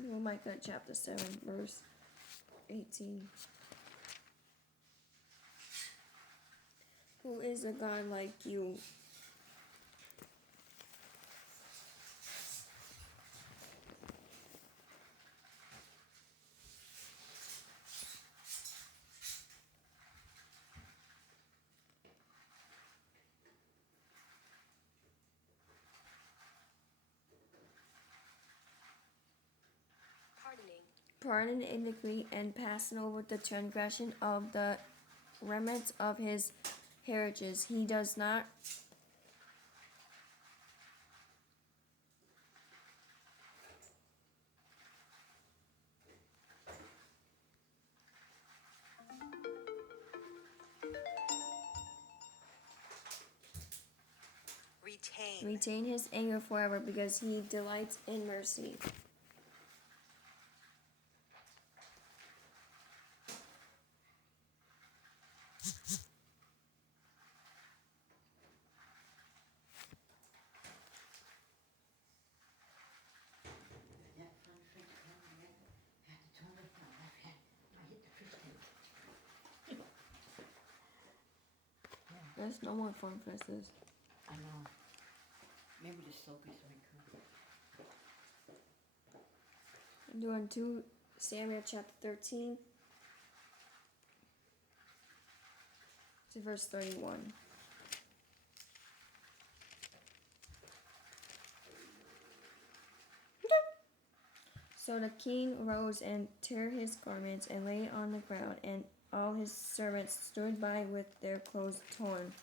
Micah chapter 7, verse 18. Who is a God like you? Pardon iniquity and passing over the transgression of the remnants of his heritage. He does not retain his anger forever, because he delights in mercy. There's no more fun festivals. I know. Maybe just soapy so we could. I'm doing 2 Samuel chapter 13 to verse 31. So the king arose and tore his garments and lay on the ground, and all his servants stood by with their clothes torn.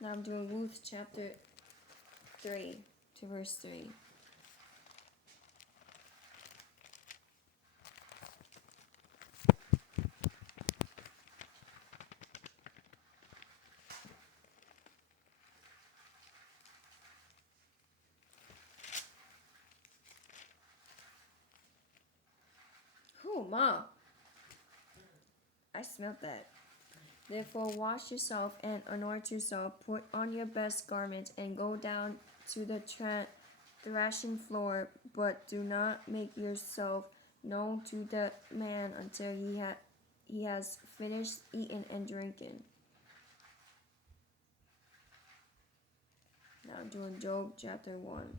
Now I'm doing Ruth chapter 3 to verse 3. Oh, Mom. I smelled that. Therefore wash yourself and anoint yourself, put on your best garments, and go down to the thrashing floor, but do not make yourself known to the man until he has finished eating and drinking. Now I'm doing Job chapter 1.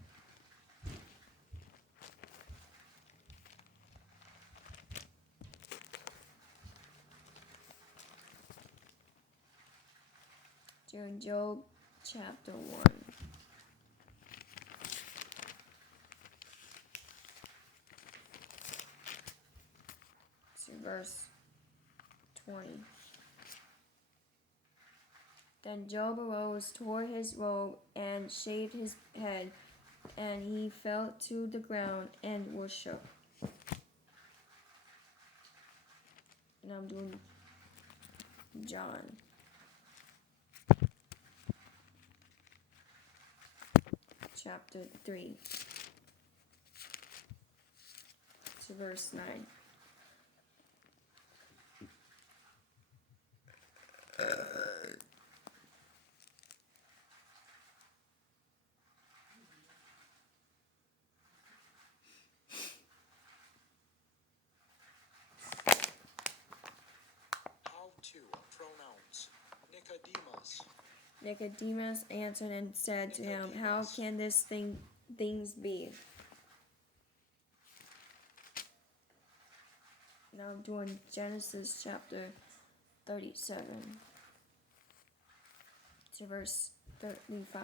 Doing Job chapter 1. To verse 20. Then Job arose, tore his robe, and shaved his head, and he fell to the ground and worshipped. And I'm doing John. Chapter 3 to verse 9. How to pronouns Nicodemus. Nicodemus answered and said to him, how can this things be? Now I'm doing Genesis chapter 37 to verse 35.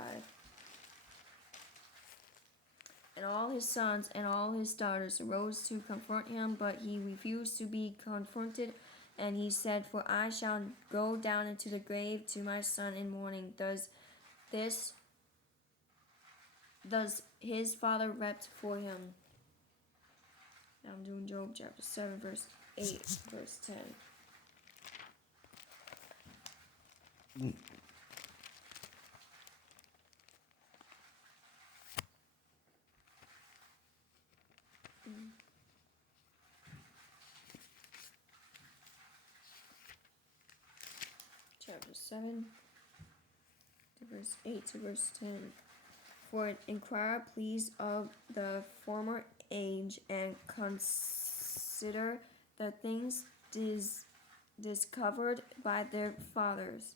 And all his sons and all his daughters arose to confront him, but he refused to be confronted. And he said, for I shall go down into the grave to my son in mourning. Does his father wept for him? Now I'm doing Job chapter 7, verse 8, verse 10. Chapter 7, to verse 8 to verse 10. For inquire, please, of the former age and consider the things discovered by their fathers.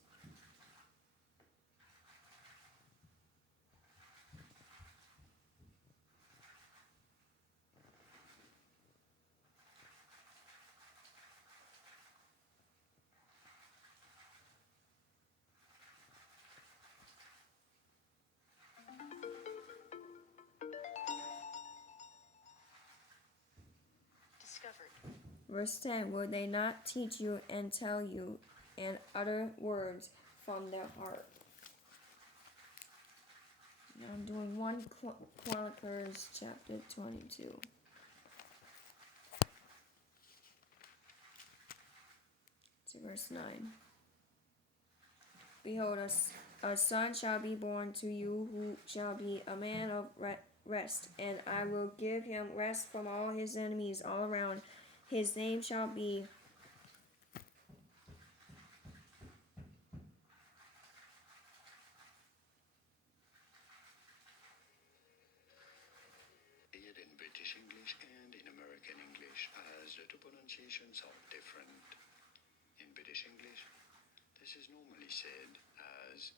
Discovered. Verse 10. Will they not teach you and tell you and utter words from their heart? Now I'm doing 1 Chronicles chapter 22. To verse 9. Behold, a son shall be born to you, who shall be a man of rest, and I will give him rest from all his enemies all around. His name shall be It in British English and in American English, as the two pronunciations are different. In British English, this is normally said as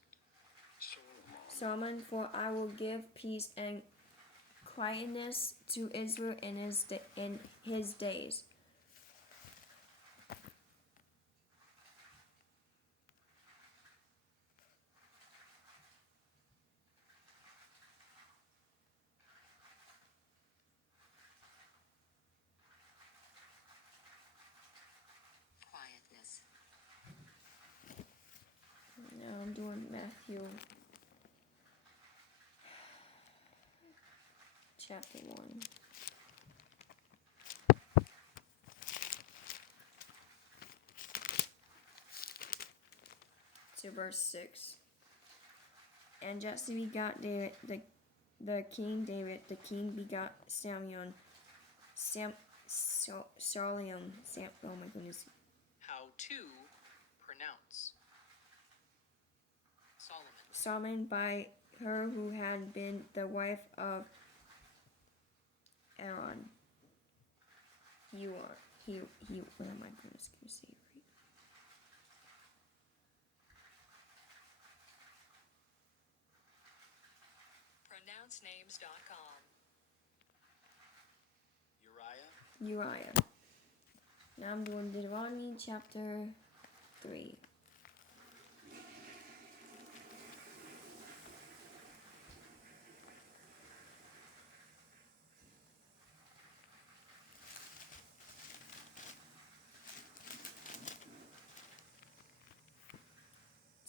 Solomon. Solomon, for I will give peace and quietness to Israel in his days. Quietness. Now I'm doing Matthew chapter 1. To verse 6. And Jesse begot David, the king David, the king begot Samuel, oh my goodness. How to pronounce Solomon. Solomon by her who had been the wife of Aaron. What am I going to say right? PronounceNames.com. Uriah. Now I'm doing Deuteronomy chapter 3.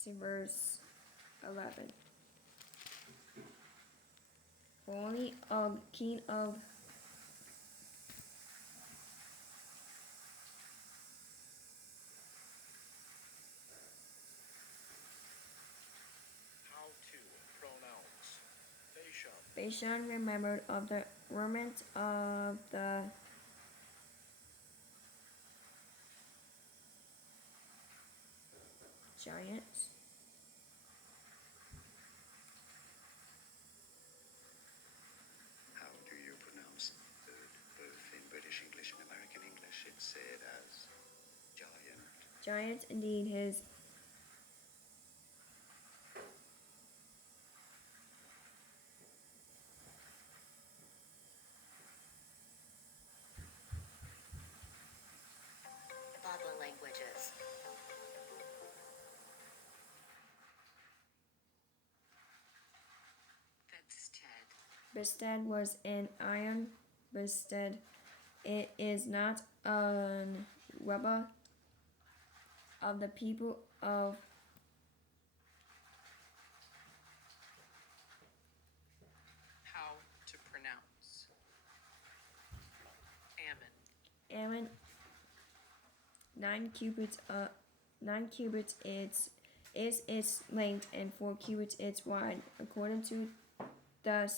To verse 11. For only a king of How to pronounce Bashan. Bashan remembered of the remnant of the giants. How do you pronounce both in British English and American English? It's said as giant. Giants indeed his Bible languages. Bested was an iron bested. It is not an Weba of the people of How to pronounce Ammon. Ammon. 9 cubits is its length, and 4 cubits its wide, according to the